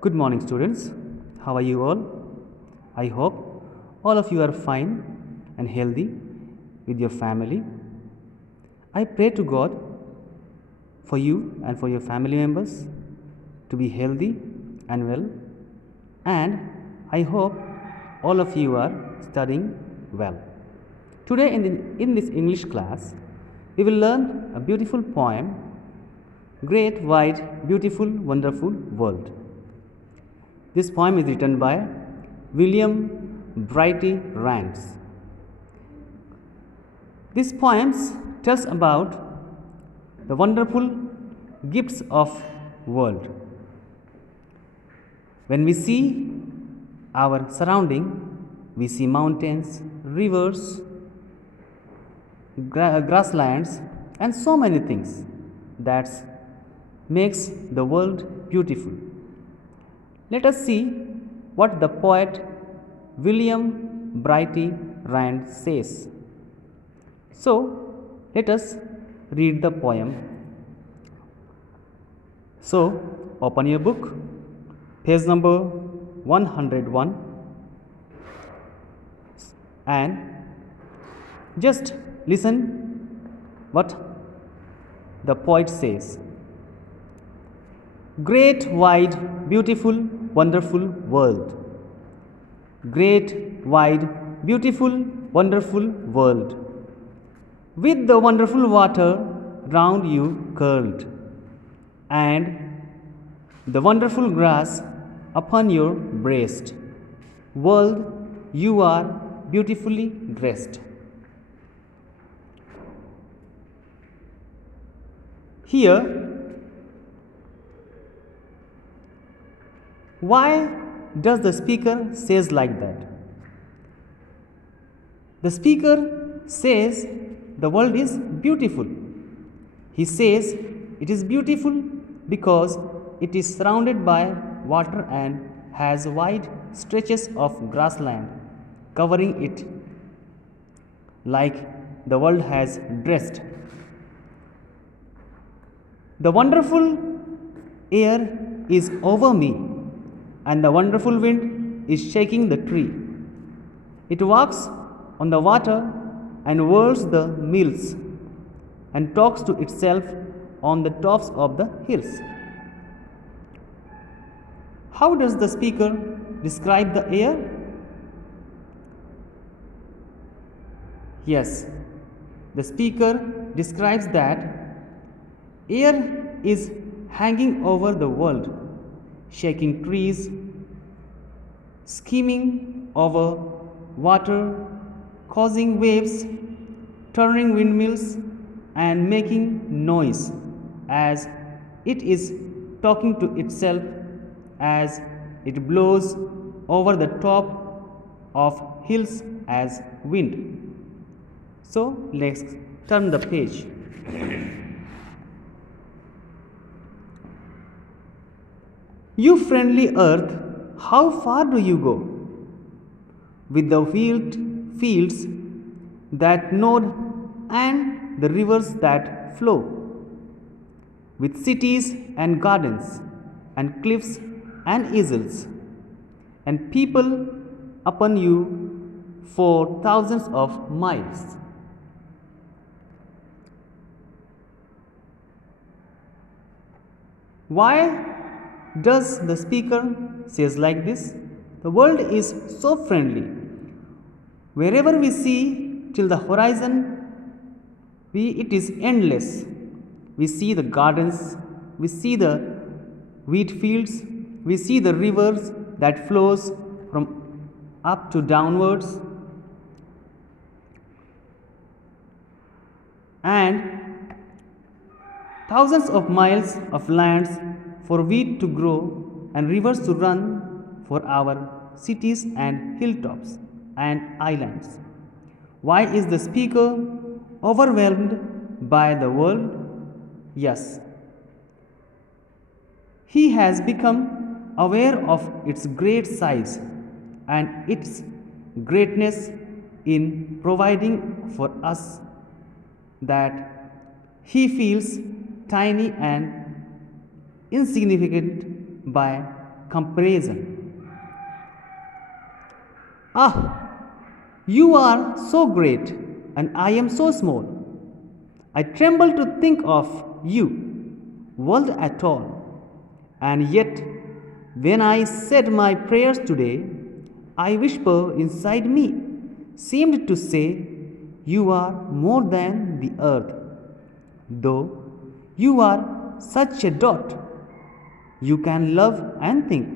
Good morning, students. How are you all? I hope all of you are fine and healthy with your family. I pray to God for you and for your family members to be healthy and well, and I hope all of you are studying well. Today, in this English class, we will learn a beautiful poem, Great, Wide, Beautiful, Wonderful World. This poem is written by William Brighty Rands. This poem tells about the wonderful gifts of world. When we see our surrounding, we see mountains, rivers, grasslands, and so many things that makes the world beautiful. Let us see what the poet William Brighty Rand says. So, let us read the poem. So, open your book, page number 101, and just listen what the poet says. Great, wide, beautiful, wonderful world. Great, wide, beautiful, wonderful world. With the wonderful water round you curled, and the wonderful grass upon your breast. World, you are beautifully dressed. Here, why does the speaker says like that? The speaker says the world is beautiful. He says it is beautiful because it is surrounded by water and has wide stretches of grassland covering it, like the world has dressed. The wonderful air is over me, and the wonderful wind is shaking the tree. It walks on the water and whirls the mills and talks to itself on the tops of the hills. How does the speaker describe the air? Yes, the speaker describes that air is hanging over the world, shaking trees, skimming over water, causing waves, turning windmills, and making noise as it is talking to itself as it blows over the top of hills as wind. So let's turn the page. You friendly earth, how far do you go? With the fields that nod and the rivers that flow, with cities and gardens and cliffs and easels, and people upon you for thousands of miles. Why does the speaker says like this? The world is so friendly. Wherever we see till the horizon, it is endless. We see the gardens, we see the wheat fields, we see the rivers that flows from up to downwards, and thousands of miles of lands for wheat to grow and rivers to run for our cities and hilltops and islands. Why is the speaker overwhelmed by the world? Yes, he has become aware of its great size and its greatness in providing for us that he feels tiny and insignificant by comparison. Ah, you are so great, and I am so small. I tremble to think of you, world at all. And yet, when I said my prayers today, I whisper inside me seemed to say, you are more than the earth. Though you are such a dot, you can love and think,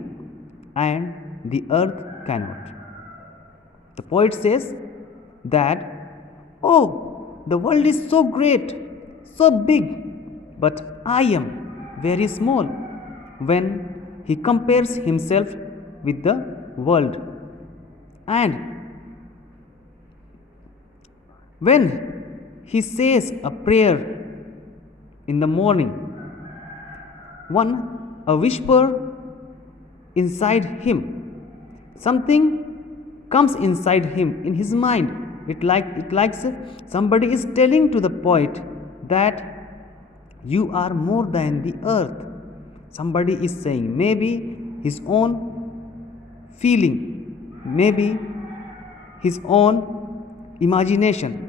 and the earth cannot. The poet says that, oh, the world is so great, so big, but I am very small when he compares himself with the world. And when he says a prayer in the morning, a whisper inside him, something comes inside him in his mind. It likes somebody is telling to the poet that you are more than the earth. Somebody is saying, maybe his own feeling, maybe his own imagination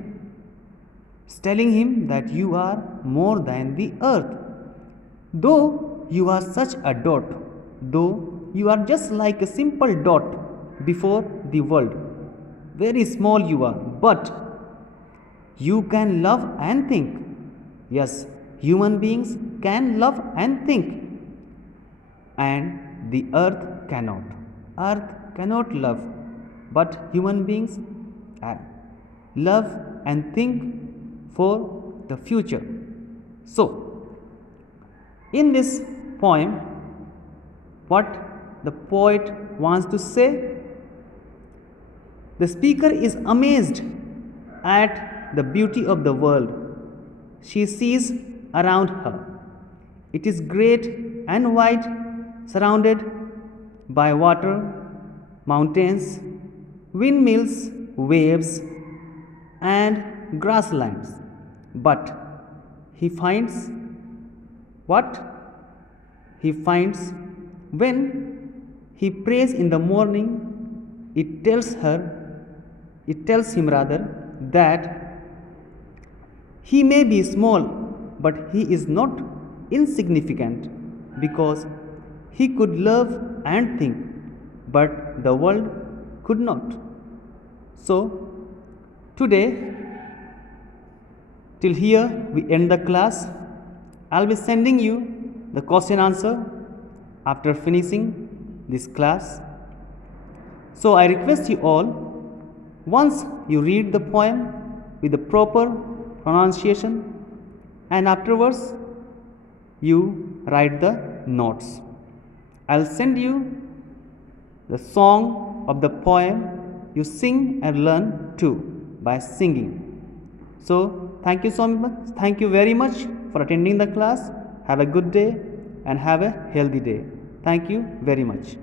is telling him that you are more than the earth. Though you are such a dot, though you are just like a simple dot before the world, very small you are, but you can love and think. Yes, human beings can love and think, and the earth cannot. Earth cannot love, but human beings love and think for the future. So, in this poem, what the poet wants to say, the speaker is amazed at the beauty of the world she sees around her. It is great and wide, surrounded by water, mountains, windmills, waves, and grasslands. But he finds what? He finds when he prays in the morning, it tells him that he may be small, but he is not insignificant, because he could love and think, but the world could not. So, today, till here we end the class. I'll be sending you the question answer after finishing this class. So I request you all, once you read the poem with the proper pronunciation, and afterwards you write the notes. I'll send you the song of the poem. You sing and learn too by singing. So thank you so much. Thank you very much for attending the class. Have a good day and have a healthy day. Thank you very much.